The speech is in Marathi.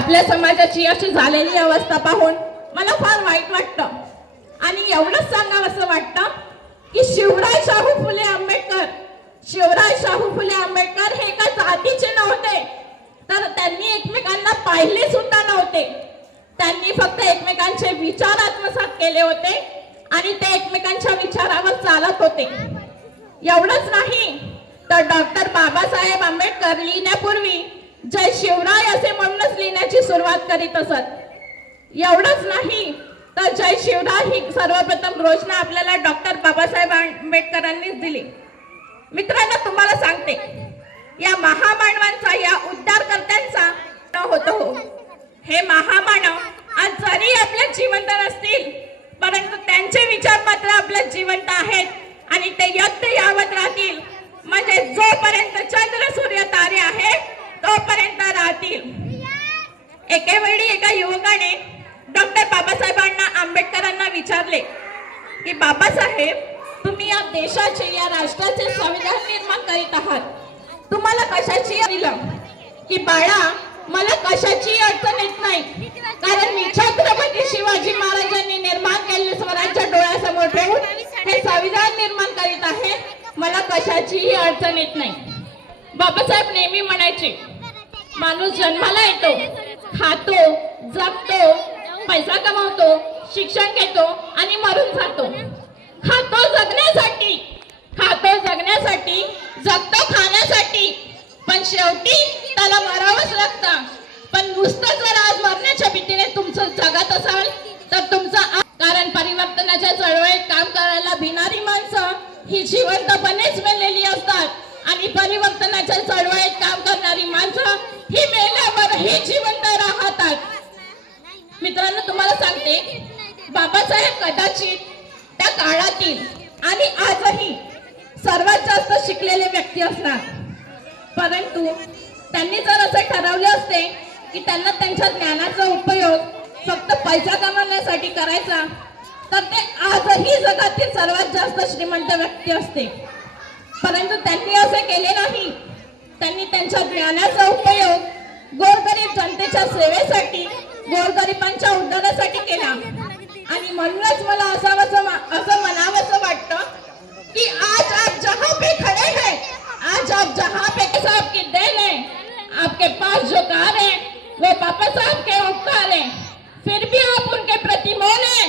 आपल्या समाजाची अशी झालेली अवस्था पाहून मला फार वाईट वाटतं. आणि एवढंच सांगावं असं वाटतं की शिवराय शाहू फुले आंबेडकर शिवराय शाहू फुले आंबेडकर हे एका जातीचे नव्हते. तर त्यांनी एकमेकांना पाहिले सुद्धा नव्हते. त्यांनी फक्त एकमेकांचे विचार आत्मसात केले होते आणि ते एकमेकांच्या विचारावर चालत होते. एवढंच नाही तर डॉक्टर बाबासाहेब आंबेडकर लिहिण्यापूर्वी जय शिवराय असे म्हणूनच लिहिण्याची सुरुवात करीत असत. एवढंच नाही तर जय शिवराय ही सर्वप्रथम घोषणा आपल्याला डॉक्टर बाबासाहेब आंबेडकरांनीच दिली. मित्रांनो तुम्हाला सांगते या महामानवांचा या उद्धारकर्त्यांचा होतो हो. हे महामानव आज जरी आपल्या जिवंत नसतील परंतु त्यांचे विचार मात्र आपल्या जिवंत आहेत आणि ते यज्ञ यावत राहतील. म्हणजे जोपर्यंत चंद्र सूर्य तारे आहेत तोपर्यंत राहतील एके वेळी एका युवकाने डॉक्टर बाबासाहेबांना आंबेडकरांना विचारले की बाबासाहेब तुम्ही या देशाचे या राष्ट्राचे संविधान निर्माण करीत आहात. तुम्हाला कशाची दिलं की बाळा मला कशाची अडचण येत नाही? कारण मी छत्रपती शिवाजी महाराजांनी निर्माण केलेले स्वराज्य डोळ्यासमोर ठेवून हे संविधान निर्माण करीत आहे. मला कशाचीही अडचण येत नाही. बाबासाहेब नेहमी म्हणायचे माणूस जन्माला येतो खातो जगतो पैसा कमावतो शिक्षण घेतो आणि मरून जातो. खातो जगण्यासाठी खातो जगण्यासाठी जगतो खाण्यासाठी. पण शेवटी त्याला मरावंच लागतं. पण नुसतं जर आज मरण्याच्या भीतीने तुमचं जगत असाल तर तुमचं कारण परिवर्तनाच्या चळवळीत काम करायला भिणारी माणसं ही जिवंतपणेच मेलेली असतात. आणि परिवर्तनाच्या चळवळीत काम करणारी माणसं ही मेल्यावरही जिवंत राहतात. मित्रांनो तुम्हाला सांगते बाबासाहेब कदाचित त्या काळातील आणि आजही सर्वात जास्त शिकलेले व्यक्ती असणार. परंतु त्यांनी जर असे ठरवले असते की त्यांना त्यांच्या ज्ञानाचा उपयोग फक्त पैसा कमवण्यासाठी करायचा तर ते आजही जगातील सर्वात जास्त श्रीमंत व्यक्ती असते. परंतु त्यांनी असे केले नाही. त्यांनी त्यांच्या ज्ञानाचा उपयोग गोरगरीब जनतेच्या सेवेसाठी गोरगरिबांच्या उद्धारासाठी केला. म्हणूनच कि आज आप जहाँ पे खड़े हैं, आज आप जहाँ पे साहब की आपके पास जो कार है, वो पापा साहब के उपकार है। फिर भी आप उनके प्रति मौन है।